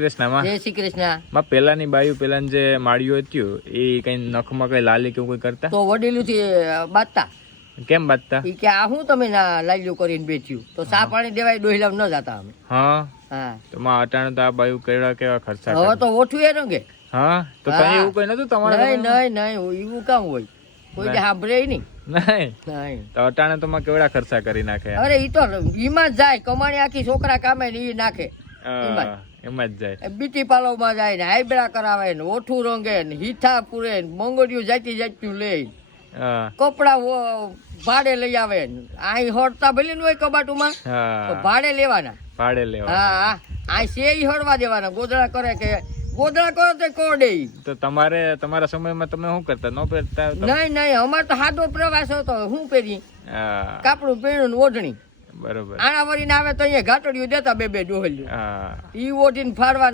કૃષ્ણમાં જય શ્રી કૃષ્ણ. માં પેલાની બાયુ પેલાની જે માળીઓ હતું એ કઈ નખમાં કઈ લાલી કે એવું કઈ કરતા તો વડીલું થી બાંધતા કેમ બાંધતા ઈ કે આ હું તમે ના લાલ્યું કરીને બેચ્યું તો સા પાણી દેવાય ડોહિલા ન જતા અમે. હા હા તો માં અટાણે તો આ બાયુ કેવા ખર્ચા હવે કરે. તો ઓઠું એ રંગે. હા તો હા. કઈ એવું કઈ નતું તમારે નહીં નહીં નહીં એવું કામ હોય કોઈ નહીં. સાંભળે નહીં. નહીં નહીં તો અટાણે તો માં કેવડા ખર્ચા કરી નાખે અરે ઈ તો ઈમાં જ જાય કમાણી આખી છોકરા કામે ને ઈ નાખે. એમાં જ જાય બીટી પાલોમાં જાય ને હાઈબ્રા કરાવે ને ઓઠું રંગે ને હીથા પૂરે ને મંગળિયું જાતી જાતું લે હા કપડા ભાડે લઈ આવે ને અહીં હળતા ભલે હોય કબાટુમાં તો હા ભાડે લેવાના. ભાડે લેવા હા આ છે ઈ હળવા દેવાના. ગોદડા કરે કે ગોદડા કરો તો કોડે ઈ. તો તમારા સમયમાં તમે શું કરતા ન પહેરતા નહીં નહીં અમારે તો સાદો પ્રવાસ હતો હું પહેરી હા કાપડું પહેર્યું ને ઓઢણી બરોબર આણા વળીને આવે તો અહીંયા ઘાટડીયું દેતા બે ડોહલ્યું હા ઈ ઓઢીને ફાડવા